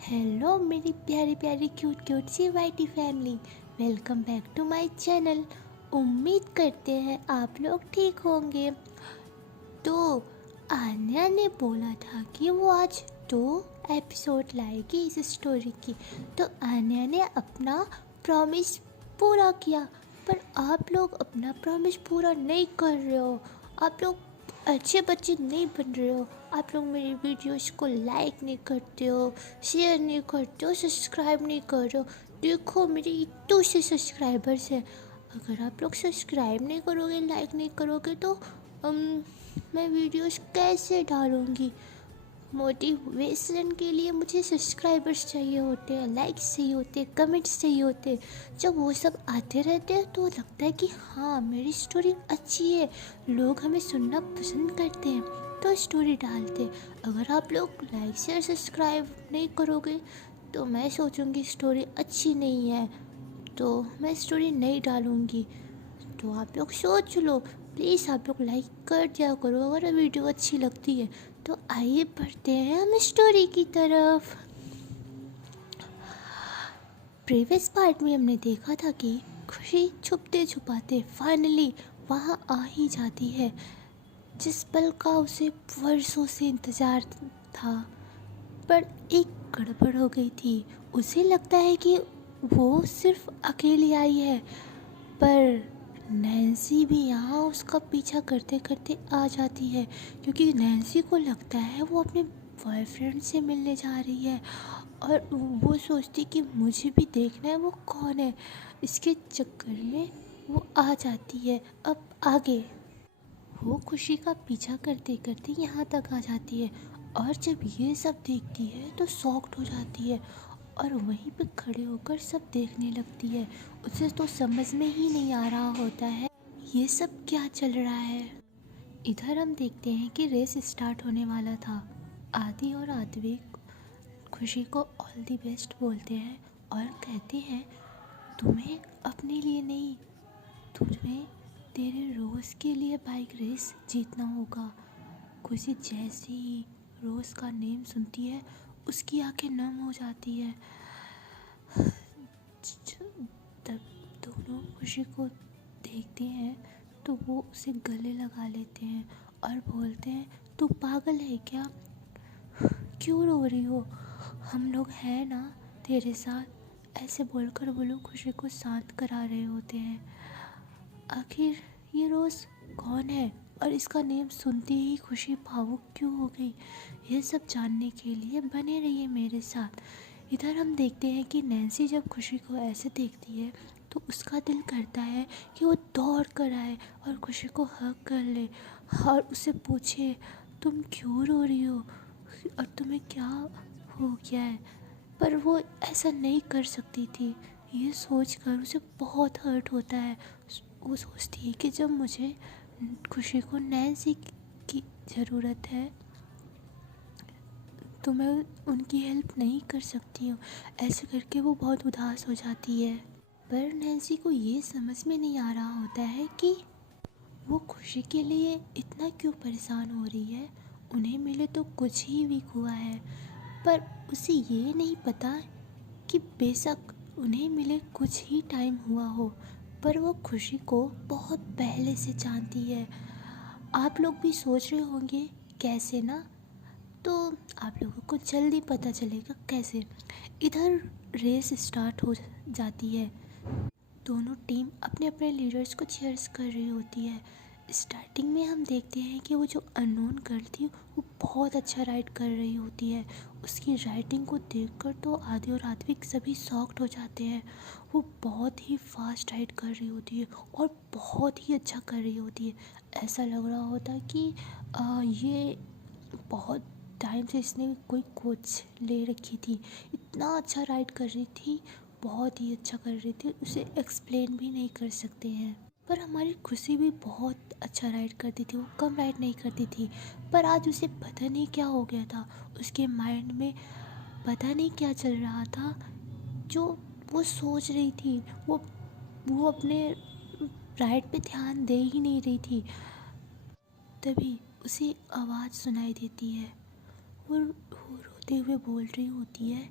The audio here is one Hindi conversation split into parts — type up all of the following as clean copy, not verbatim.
हेलो मेरी प्यारी प्यारी क्यूट क्यूट सी वाइटी family. Welcome back to my channel. उम्मीद करते हैं आप लोग ठीक होंगे। तो आन्या ने बोला था कि वो आज 2 एपिसोड लाएगी इस स्टोरी की। तो आन्या ने अपना प्रॉमिस पूरा किया, पर आप लोग अपना प्रॉमिस पूरा नहीं कर रहे हो। आप लोग अच्छे बच्चे नहीं बन रहे हो। आप लोग मेरी वीडियोस को लाइक नहीं करते हो, शेयर नहीं करते हो, सब्सक्राइब नहीं कर रहे हो। देखो मेरे इतने से सब्सक्राइबर्स हैं। अगर आप लोग सब्सक्राइब नहीं करोगे, लाइक नहीं करोगे तो मैं वीडियोस कैसे डालूँगी। मोटिवेशन के लिए मुझे सब्सक्राइबर्स चाहिए होते हैं, लाइक्स चाहिए होते हैं, कमेंट्स चाहिए होते हैं। जब वो सब आते रहते हैं तो लगता है कि हाँ मेरी स्टोरी अच्छी है, लोग हमें सुनना पसंद करते हैं तो स्टोरी डालते हैं। अगर आप लोग लाइक शेयर सब्सक्राइब नहीं करोगे तो मैं सोचूंगी स्टोरी अच्छी नहीं है, तो मैं स्टोरी नहीं डालूँगी। तो आप लोग सोच लो, प्लीज़ आप लोग लाइक कर दिया करो अगर वीडियो अच्छी लगती है। तो आइए बढ़ते हैं हम स्टोरी की तरफ। प्रीवियस पार्ट में हमने देखा था कि खुशी छुपते छुपाते फाइनली वहाँ आ ही जाती है, जिस पल का उसे वर्षों से इंतज़ार था। पर एक गड़बड़ हो गई थी। उसे लगता है कि वो सिर्फ अकेली आई है, पर नैन्सी भी यहाँ उसका पीछा करते करते आ जाती है, क्योंकि नैन्सी को लगता है वो अपने बॉयफ्रेंड से मिलने जा रही है और वो सोचती कि मुझे भी देखना है वो कौन है। इसके चक्कर में वो आ जाती है। अब आगे वो खुशी का पीछा करते करते यहाँ तक आ जाती है और जब ये सब देखती है तो शॉक्ड हो जाती है और वहीं पे खड़े होकर सब देखने लगती है। उसे तो समझ में ही नहीं आ रहा होता है ये सब क्या चल रहा है। इधर हम देखते हैं कि रेस स्टार्ट होने वाला था। आदि और आदि खुशी को ऑल दी बेस्ट बोलते हैं और कहते हैं तुम्हें अपने लिए नहीं, तुम्हें तेरे रोज़ के लिए बाइक रेस जीतना होगा। खुशी जैसे ही रोज़ का नेम सुनती है उसकी आंखें नम हो जाती है। तब दोनों खुशी को देखते हैं तो वो उसे गले लगा लेते हैं और बोलते हैं तू पागल है क्या, क्यों रो रही हो, हम लोग हैं ना तेरे साथ। ऐसे बोलकर वो लोग खुशी को शांत करा रहे होते हैं। आखिर ये रोज़ कौन है और इसका नेम सुनते ही खुशी भावुक क्यों हो गई, ये सब जानने के लिए बने रहिए मेरे साथ। इधर हम देखते हैं कि नैन्सी जब खुशी को ऐसे देखती है तो उसका दिल करता है कि वो दौड़ कर आए और खुशी को हग कर ले और उसे पूछे तुम क्यों रो रही हो और तुम्हें क्या हो गया है। पर वो ऐसा नहीं कर सकती थी। ये सोचकर उसे बहुत हर्ट होता है। वो सोचती है कि जब मुझे खुशी को नैन्सी की ज़रूरत है तो मैं उनकी हेल्प नहीं कर सकती हूँ। ऐसे करके वो बहुत उदास हो जाती है। पर नैन्सी को ये समझ में नहीं आ रहा होता है कि वो खुशी के लिए इतना क्यों परेशान हो रही है। उन्हें मिले तो कुछ ही वीक हुआ है, पर उसे ये नहीं पता कि बेशक उन्हें मिले कुछ ही टाइम हुआ हो, पर वो खुशी को बहुत पहले से जानती है। आप लोग भी सोच रहे होंगे कैसे ना, तो आप लोगों को जल्दी पता चलेगा कैसे। इधर रेस स्टार्ट हो जाती है। दोनों टीम अपने अपने लीडर्स को चीयर्स कर रही होती है। स्टार्टिंग में हम देखते हैं कि वो जो अननोन गर्ल थी वो बहुत अच्छा राइड कर रही होती है। उसकी राइडिंग को देखकर तो आदि और आत्विक सभी शॉक्ड हो जाते हैं। वो बहुत ही फास्ट राइड कर रही होती है और बहुत ही अच्छा कर रही होती है। ऐसा लग रहा होता है कि ये बहुत टाइम से इसने कोई कोच ले रखी थी। इतना अच्छा राइड कर रही थी, बहुत ही अच्छा कर रही थी, उसे एक्सप्लेन भी नहीं कर सकते हैं। पर हमारी खुशी भी बहुत अच्छा राइड करती थी, वो कम राइड नहीं करती थी। पर आज उसे पता नहीं क्या हो गया था, उसके माइंड में पता नहीं क्या चल रहा था जो वो सोच रही थी। वो अपने राइड पे ध्यान दे ही नहीं रही थी। तभी उसे आवाज़ सुनाई देती है। वो रोते हुए बोल रही होती है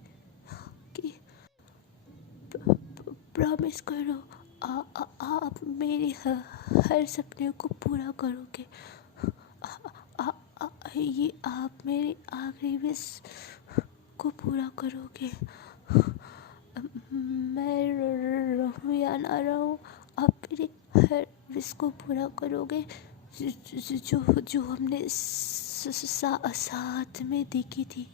प्रॉमिस करो, आप मेरे हर सपने को पूरा करोगे। आ, ये आप मेरी आखिरी विश को पूरा करोगे। मैं रहूं या ना रहूं, आप मेरी हर विश को पूरा करोगे। जो हमने साथ में देखी थी,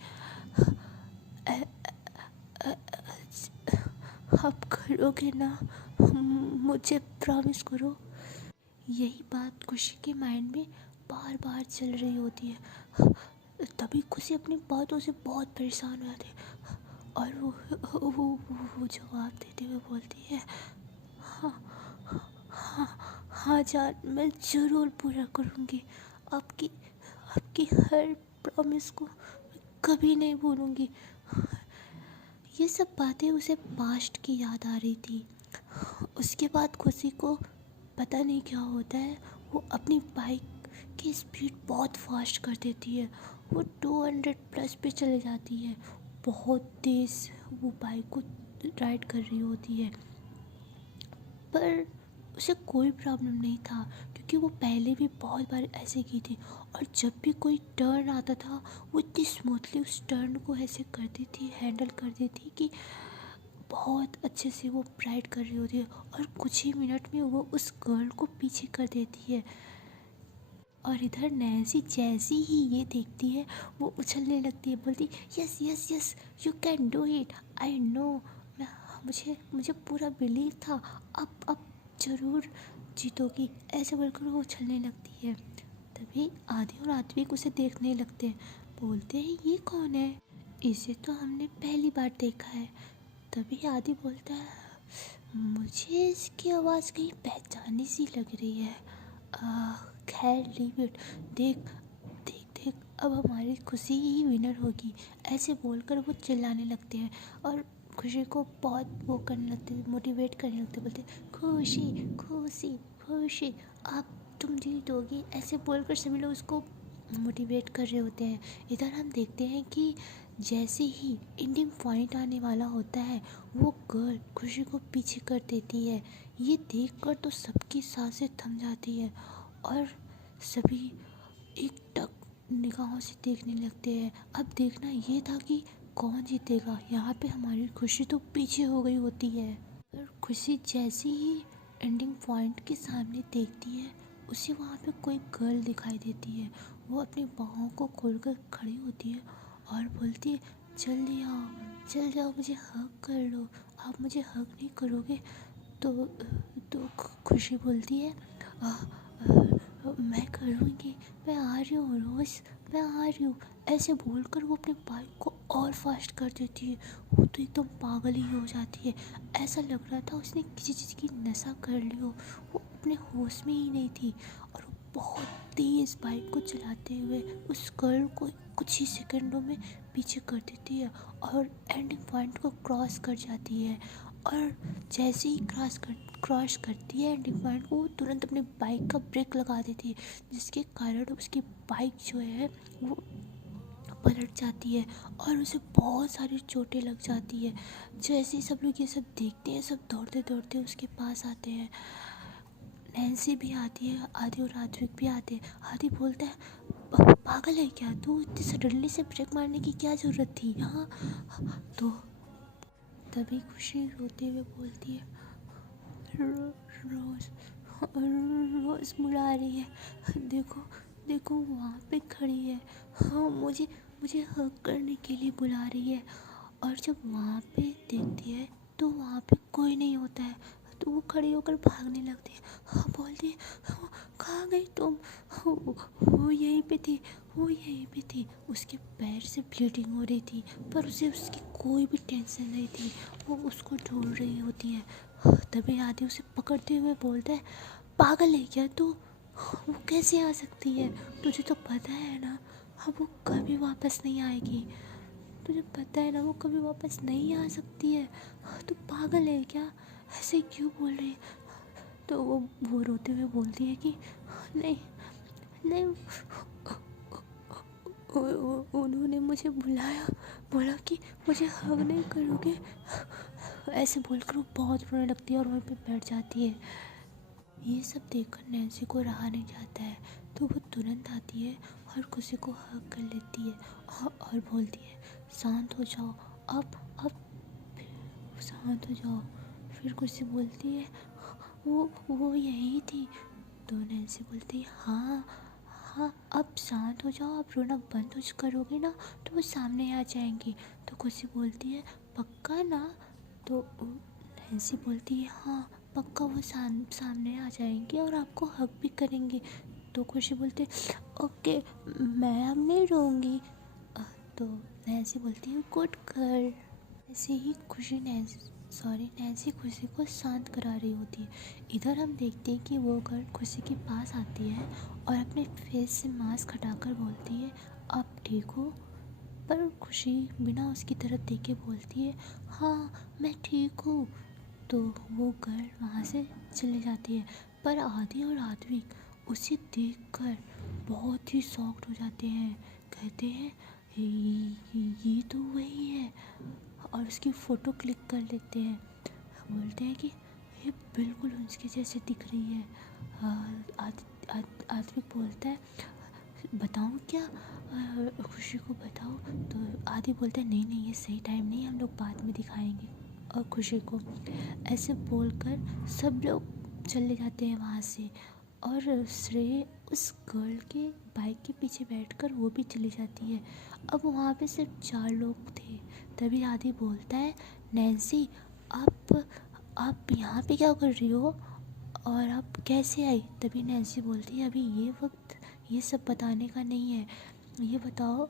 आप करोगे ना? मुझे प्रॉमिस करो। यही बात खुशी के माइंड में बार बार चल रही होती है। तभी खुशी अपनी बातों से बहुत परेशान हो जाती है और वो जवाब देते हुए बोलती है, हाँ हाँ हाँ जान, मैं ज़रूर पूरा करूँगी। आपकी आपकी हर प्रॉमिस को कभी नहीं भूलूँगी। ये सब बातें उसे पास्ट की याद आ रही थी। उसके बाद खुशी को पता नहीं क्या होता है, वो अपनी बाइक की स्पीड बहुत फास्ट कर देती है। वो 200 प्लस पे चले जाती है। बहुत तेज़ वो बाइक को राइड कर रही होती है, पर उसे कोई प्रॉब्लम नहीं था क्योंकि वो पहले भी बहुत बार ऐसे की थी। और जब भी कोई टर्न आता था वो इतनी स्मूथली उस टर्न को ऐसे करती थी, हैंडल कर देती कि बहुत अच्छे से वो राइड कर रही होती है और कुछ ही मिनट में वो उस गर्ल को पीछे कर देती है। और इधर नैन्सी जैसी ही ये देखती है वो उछलने लगती है, बोलती yes yes yes you can do it, I know. मैं मुझे पूरा बिलीव था, अब ज़रूर जीतोगी, ऐसे बोलकर वो उछलने लगती है। तभी आदि और आत्विक उसे देखने लगते हैं, बोलते हैं ये कौन है, इसे तो हमने पहली बार देखा है। तभी आदि बोलता है, मुझे इसकी आवाज़ कहीं पहचानी सी लग रही है। खैर लीव इट, देख देख देख अब हमारी खुशी ही विनर होगी, ऐसे बोलकर वो चिल्लाने लगते हैं और खुशी को बहुत वो करने लगते, मोटिवेट करने लगते, बोलते खुशी खुशी खुशी आप तुम जीतोगी, ऐसे बोलकर सभी लोग उसको मोटिवेट कर रहे होते हैं। इधर हम देखते हैं कि जैसे ही एंडिंग पॉइंट आने वाला होता है वो गर्ल खुशी को पीछे कर देती है। ये देखकर तो सबकी सांसें थम जाती है और सभी एक टक निगाहों से देखने लगते हैं। अब देखना ये था कि कौन जीतेगा। यहाँ पे हमारी खुशी तो पीछे हो गई होती है। और खुशी जैसे ही एंडिंग पॉइंट के सामने देखती है उसे वहाँ पे कोई गर्ल दिखाई देती है। वो अपनी बाहों को खोलकर खड़ी होती है और बोलती है जल्दी आओ मुझे हग कर लो, आप मुझे हग नहीं करोगे तो खुशी बोलती है मैं करूँगी, मैं आ रही हूँ रोज़, मैं आ रही हूँ, ऐसे बोलकर वो अपने बाइक को और फास्ट कर देती है। वो तो एकदम पागल ही हो जाती है। ऐसा लग रहा था उसने किसी चीज़ की नशा कर ली हो, वो अपने होश में ही नहीं थी। और वो बहुत तेज़ बाइक को चलाते हुए उस गर्ल को कुछ ही सेकंडों में पीछे कर देती है और एंडिंग पॉइंट को क्रॉस कर जाती है। और जैसे ही क्रॉस करती है एंडिंग पॉइंट को, वो तुरंत अपने बाइक का ब्रेक लगा देती है, जिसके कारण उसकी बाइक जो है वो पलट जाती है और उसे बहुत सारी चोटें लग जाती है। जैसे ही सब लोग ये सब देखते हैं सब दौड़ते दौड़ते उसके पास आते हैं। नैन्सी भी आती है, आदि और आत्विक भी आते हैं। आदि बोलता है पागल है क्या तू, इतनी सडनली से ब्रेक मारने की क्या ज़रूरत थी यहाँ। तो तभी खुशी रोते हुए बोलती है रोज़ रोज़ बुला रही है, देखो देखो वहाँ पे खड़ी है, हाँ मुझे हग करने के लिए बुला रही है। और जब वहाँ पे देखती है तो वहाँ पे कोई नहीं होता है, तो वो खड़ी होकर भागने लगती है। हाँ बोलती है कहाँ गई तुम, वो यहीं पे थी, वो यहीं पे थी। उसके पैर से ब्लीडिंग हो रही थी पर उसे उसकी कोई भी टेंशन नहीं थी, वो उसको ढूंढ रही होती है। तभी आदि उसे पकड़ते हुए बोलता है पागल है क्या तू, वो कैसे आ सकती है, तुझे तो पता है ना अब वो कभी वापस नहीं आएगी, तुझे पता है ना वो कभी वापस नहीं आ सकती है, तू पागल है क्या, ऐसे क्यों बोल रही है। तो वो रोते हुए बोलती है कि नहीं नहीं उन्होंने मुझे बुलाया, बोला कि मुझे हग नहीं करोगे, ऐसे बोलकर वो बहुत रोने लगती है और वहीं पे बैठ जाती है। ये सब देखकर नैन्सी को रहा नहीं जाता है, तो वो तुरंत आती है और खुशी को हग कर लेती है और बोलती है शांत हो जाओ, अब शांत हो जाओ। फिर खुशी बोलती है वो यही थी। तो नैन्सी बोलती है हाँ हाँ, अब शांत हो जाओ, अब रोना बंद हो करोगे ना तो वो सामने आ जाएंगी। तो खुशी बोलती है पक्का ना? तो नैन्सी बोलती है हाँ पक्का, वो सामने आ जाएंगे और आपको हक भी करेंगे। तो खुशी बोलती है ओके, मैं अब नहीं रोऊंगी। तो नैन्सी बोलती है गुड गर्ल। ऐसे ही नैन्सी खुशी को शांत करा रही होती है। इधर हम देखते हैं कि वो गर्ल खुशी के पास आती है और अपने फेस से मास्क हटाकर बोलती है आप ठीक हो? पर खुशी बिना उसकी तरफ देखे बोलती है हाँ मैं ठीक हूँ। तो वो गर्ल वहाँ से चली जाती है, पर आदि और आद्विक उसे देखकर बहुत ही शॉक्ड हो जाते हैं। कहते हैं ये तो वही है और उसकी फ़ोटो क्लिक कर लेते हैं। बोलते हैं कि ये बिल्कुल उसके जैसे दिख रही है। आद्विक बोलता है बताऊँ क्या? खुशी को बताओ? तो आदि बोलता है नहीं नहीं, ये सही टाइम नहीं, हम लोग बाद में दिखाएंगे। और खुशी को ऐसे बोलकर सब लोग चले जाते हैं वहाँ से, और श्रेय उस गर्ल के बाइक के पीछे बैठकर वो भी चली जाती है। अब वहाँ पे सिर्फ 4 लोग थे। तभी आदि बोलता है नैन्सी आप यहाँ पे क्या कर रही हो और आप कैसे आई? तभी नैन्सी बोलती है अभी ये वक्त ये सब बताने का नहीं है, ये बताओ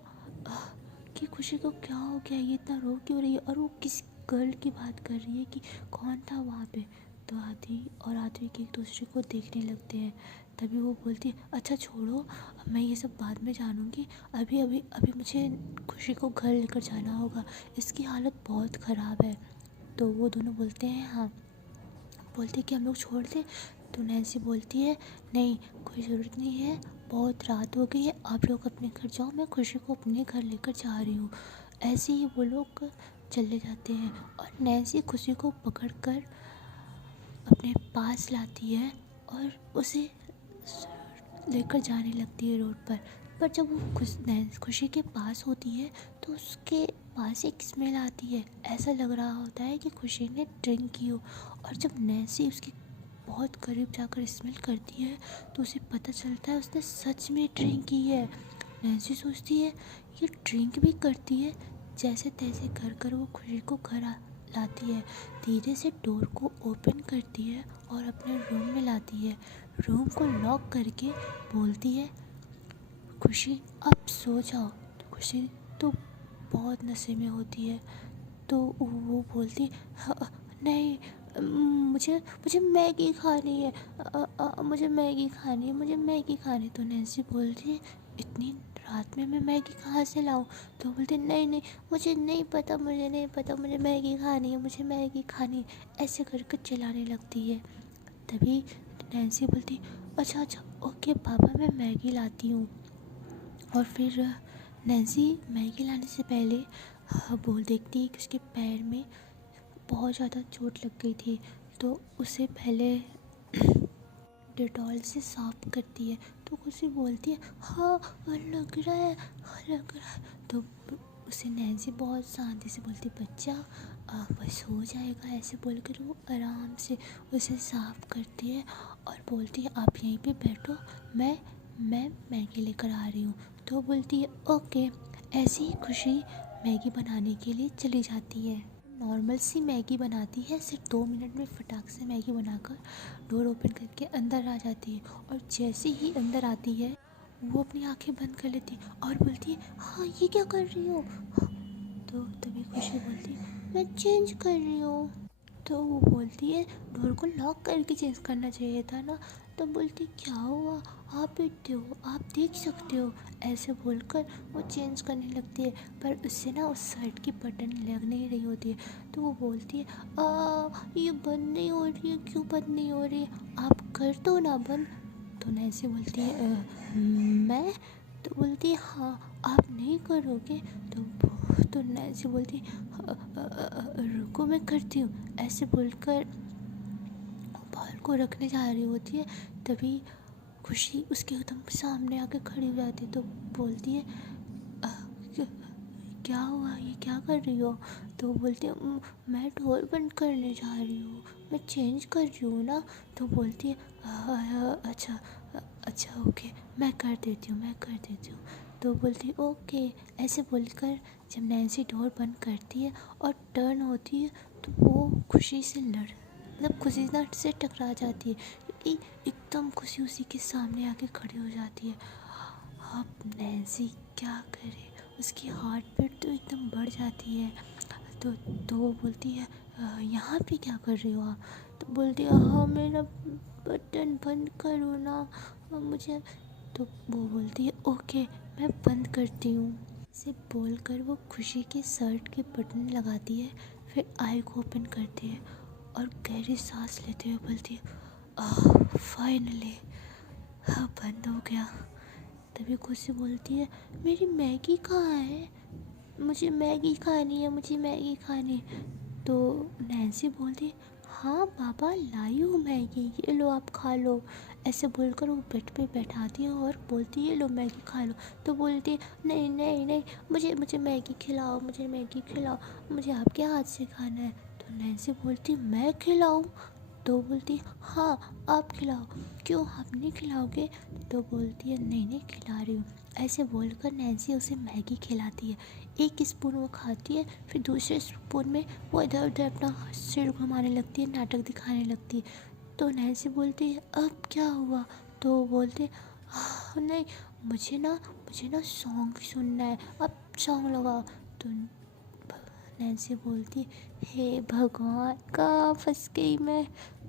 कि खुशी को क्या हो गया, ये इतना रो क्यों रही है और वो किस गर्ल की बात कर रही है कि कौन था वहाँ पे? तो आदि और आद्विक एक दूसरे को देखने लगते हैं। तभी वो बोलती है अच्छा छोड़ो, मैं ये सब बाद में जानूँगी, अभी अभी अभी मुझे खुशी को घर लेकर जाना होगा, इसकी हालत बहुत ख़राब है। तो वो दोनों बोलते हैं हाँ, बोलते कि हम लोग छोड़ दें। तो नैन्सी बोलती है नहीं कोई ज़रूरत नहीं है, बहुत रात हो गई है, आप लोग अपने घर जाओ, मैं खुशी को अपने घर लेकर जा रही हूँ। ऐसे ही वो लोग चले जाते हैं और नैन्सी खुशी को पकड़कर अपने पास लाती है और उसे लेकर जाने लगती है रोड पर जब वो खुशी के पास होती है तो उसके पास एक स्मेल आती है। ऐसा लग रहा होता है कि खुशी ने ड्रिंक की हो, और जब नैन्सी उसके बहुत करीब जाकर स्मेल करती है तो उसे पता चलता है उसने सच में ड्रिंक की है। नैन्सी सोचती है ये ड्रिंक भी करती है। जैसे तैसे कर वो खुशी को घर लाती है, धीरे से डोर को ओपन करती है और अपने रूम में लाती है। रूम को लॉक करके बोलती है खुशी अब सो जाओ। तो खुशी तो बहुत नशे में होती है, तो वो बोलती नहीं मुझे मुझे मैगी खानी है, मुझे मैगी खानी है, मुझे मैगी खानी। तो नैन्सी बोलती है इतनी रात में मैं मैगी कहाँ से लाऊं? तो बोलती नहीं नहीं मुझे नहीं पता, मुझे नहीं पता, मुझे मैगी खानी है, मुझे मैगी खानी है। ऐसे करके चिल्लाने लगती है। तभी नैन्सी बोलती अच्छा अच्छा ओके पापा मैं मैगी लाती हूँ। और फिर नैन्सी मैगी लाने से पहले बोल देखती है कि उसके पैर में बहुत ज़्यादा चोट लग गई थी, तो उसे पहले डेटॉल से साफ करती है। तो खुशी बोलती है हाँ लग रहा है, लग रहा है। तो उसे नैन्सी बहुत शांति से बोलती बच्चा बस हो जाएगा। ऐसे बोलकर वो आराम से उसे साफ करती है और बोलती है आप यहीं पे बैठो, मैं मैगी लेकर आ रही हूँ। तो बोलती है ओके। ऐसे ही खुशी मैगी बनाने के लिए चली जाती है। नॉर्मल सी मैगी बनाती है, सिर्फ 2 मिनट में फटाक से मैगी बनाकर डोर ओपन करके अंदर आ जाती है। और जैसे ही अंदर आती है वो अपनी आंखें बंद कर लेती है और बोलती है हाँ ये क्या कर रही हो? तो तभी खुशी बोलती है मैं चेंज कर रही हूँ। तो वो बोलती है डोर को लॉक करके चेंज करना चाहिए था ना। तो बोलती क्या हुआ, आप बैठते हो, आप देख सकते हो। ऐसे बोलकर वो चेंज करने लगती है, पर उससे ना उस शर्ट की बटन लग नहीं रही होती है। तो वो बोलती है ये बंद नहीं हो रही है, क्यों बंद नहीं हो रही है, आप कर दो ना बंद। तो नैन्सी बोलती है मैं? तो बोलती है हाँ आप नहीं करोगे? तो नैन्सी बोलती रुको मैं करती हूँ, ऐसे बोलकर बॉल को रखने जा रही होती है। तभी खुशी उसके एकदम सामने आके खड़ी हो जाती है। तो बोलती है "अ, क्या क्या हुआ, ये क्या कर रही हो"? तो वो बोलती है मैं डोर बंद करने जा रही हूँ, मैं चेंज कर रही हूँ ना"। तो बोलती है अच्छा अच्छा ओके, मैं कर देती हूँ, मैं कर देती हूँ"। तो बोलती है ओके। ऐसे बोलकर जब नैन्सी डोर बंद करती है और टर्न होती है तो वो खुशी से मतलब खुशी ना से टकरा जाती है, क्योंकि एकदम खुशी उसी के सामने आके खड़ी हो जाती है। अब नैन्सी क्या करे, उसकी हार्ट बीट तो एकदम बढ़ जाती है। तो वो बोलती है यहाँ पे क्या कर रही हो आप"? तो बोलती है हाँ मेरा बटन बंद करो ना मुझे। तो वो बोलती है ओके मैं बंद करती हूँ। से बोलकर वो खुशी के शर्ट के बटन लगाती है, फिर आई को ओपन करती है और गहरी सांस लेते हुए बोलती है फाइनली हाँ बंद हो गया। तभी खुशी बोलती है मेरी मैगी कहाँ है, मुझे मैगी खानी है, मुझे मैगी खानी है। तो नैन्सी बोलती हाँ पापा लाई हूँ मैगी, ये लो आप खा लो। ऐसे बोलकर वो बेड पे बैठाती है और बोलती है ये लो मैगी खा लो। तो बोलती है नहीं नहीं नहीं, मुझे मुझे मैगी खिलाओ, मुझे मैगी खिलाओ, मुझे आपके हाथ से खाना है। तो नैन्सी बोलती मैं खिलाऊँ? तो बोलती हाँ आप खिलाओ, क्यों आप नहीं खिलाओगे? तो बोलती है नहीं नहीं खिला रही हूँ। ऐसे बोलकर नैन्सी उसे मैगी खिलाती है। एक स्पून वो खाती है, फिर दूसरे स्पून में वो इधर उधर अपना सिर घुमाने लगती है, नाटक दिखाने लगती है। तो नैन्सी बोलती है अब क्या हुआ? तो वो बोलते नहीं मुझे ना सॉन्ग सुनना है, अब सॉन्ग लगाओ"। तो नैन्सी बोलती हे भगवान कहाँ फंस गई मैं।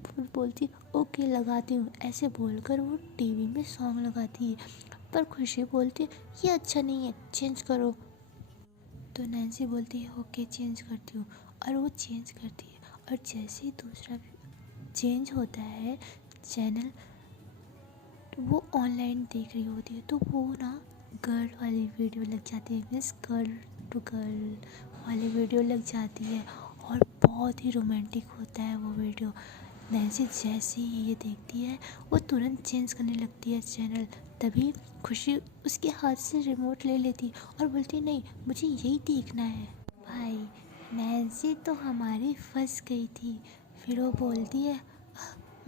फिर बोलती ओके लगाती हूँ। ऐसे बोलकर वो टीवी में सॉन्ग लगाती है, पर खुशी बोलती ये अच्छा नहीं है, चेंज करो। तो नैन्सी बोलती है ओके चेंज करती हूँ, और वो चेंज करती है। और जैसे ही दूसरा चेंज होता है चैनल, वो ऑनलाइन देख रही होती है तो वो ना गर्ल वाली वीडियो लग जाती है, मीन्स गर्ल टू गर्ल वाली वीडियो लग जाती है, और बहुत ही रोमांटिक होता है वो वीडियो। नैन्सी जैसे ही ये देखती है वो तुरंत चेंज करने लगती है चैनल। तभी खुशी उसके हाथ से रिमोट ले लेती और बोलती नहीं मुझे यही देखना है। भाई नैन्सी तो हमारी फंस गई थी। फिर वो बोलती है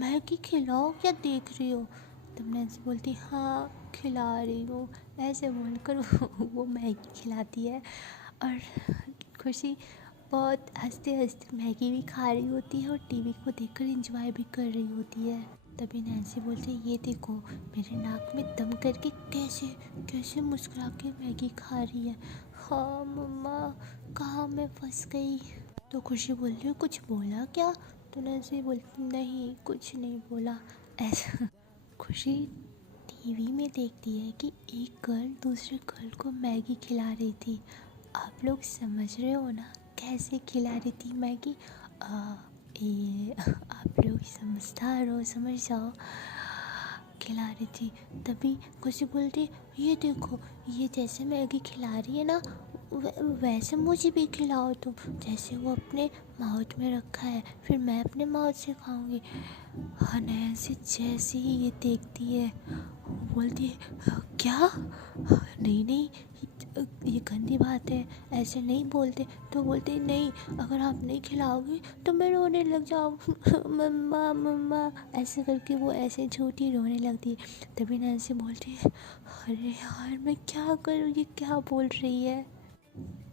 मैगी खिलाओ, क्या देख रही हो"? तब नैन्सी बोलती हाँ खिला रही हूँ। ऐसे बोलकर वो मैगी खिलाती है, और खुशी बहुत हंसते हंसते मैगी भी खा रही होती है और टीवी को देखकर एंजॉय भी कर रही होती है। तभी नैन्सी बोलती है ये देखो मेरे नाक में दम करके कैसे कैसे मुस्कुरा के मैगी खा रही है। हाँ मम्मा कहाँ मैं फंस गई। तो खुशी बोल रही है कुछ बोला क्या? तो नैन्सी बोलती नहीं कुछ नहीं बोला। ऐसा खुशी टीवी में देखती है कि एक गर्ल दूसरे गर्ल को मैगी खिला रही थी। आप लोग समझ रहे हो ना कैसे खिला रही थी मैगी? ये आप लोग समझदार हो, समझ जाओ। खिला रही थी। तभी खुशी बोलती ये देखो ये जैसे मैगी खिला रही है ना वैसे मुझे भी खिलाओ तुम, जैसे वो अपने माउथ में रखा है फिर मैं अपने माउथ से खाऊंगी। नैन्सी जैसे ही ये देखती है वो बोलती है क्या? नहीं नहीं ये गंदी बात है, ऐसे नहीं बोलते। तो बोलते नहीं अगर आप नहीं खिलाओगे तो मैं रोने लग जाऊँ मम्मा मम्मा। ऐसे करके वो ऐसे झूठी रोने लगती है। तभी नैन्सी बोलती है अरे यार मैं क्या करूँ, ये क्या बोल रही है?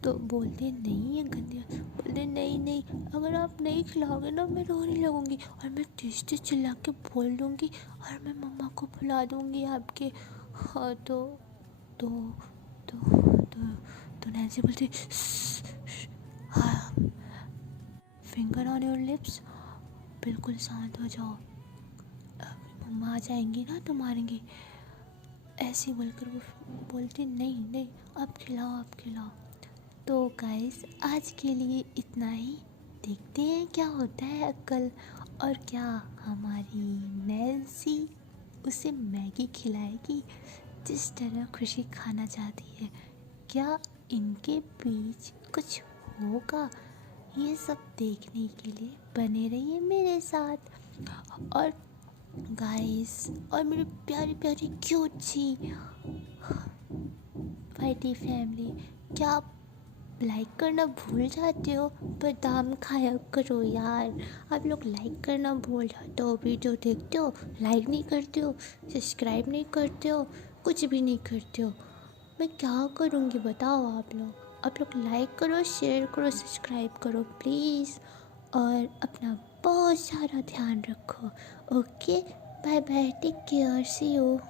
तो बोलते नहीं ये गंदी, बोलते नहीं नहीं अगर आप नहीं खिलाओगे ना मैं रोने लगूंगी और मैं तेज तेज चिल्ला के बोल दूँगी और मैं मम्मा को बुला दूँगी आपके। हाँ तो तो तो, तो नैन्सी बोलती हाँ फिंगर ऑन योर लिप्स, बिल्कुल शांत हो जाओ, मम्मा आ जाएंगी ना तो मारेंगी। ऐसे बोलकर वो बोलती नहीं नहीं आप खिलाओ आप खिलाओ। तो गाइस आज के लिए इतना ही, देखते हैं क्या होता है कल, और क्या हमारी नैन्सी उसे मैगी खिलाएगी जिस तरह खुशी खाना चाहती है। क्या इनके बीच कुछ होगा, ये सब देखने के लिए बने रहिए मेरे साथ। और गाइस, और मेरी प्यारी प्यारी क्यूट सी वाईटी फैमिली, क्या आप लाइक करना भूल जाते हो? बादाम खाया करो यार। आप लोग लाइक करना भूल जाते हो, वीडियो देखते हो, लाइक नहीं करते हो, सब्सक्राइब नहीं करते हो, कुछ भी नहीं करते हो। मैं क्या करूँगी बताओ? आप लोग लाइक करो, शेयर करो, सब्सक्राइब करो प्लीज़। और अपना बहुत सारा ध्यान रखो। Okay, bye bye, take care, see you.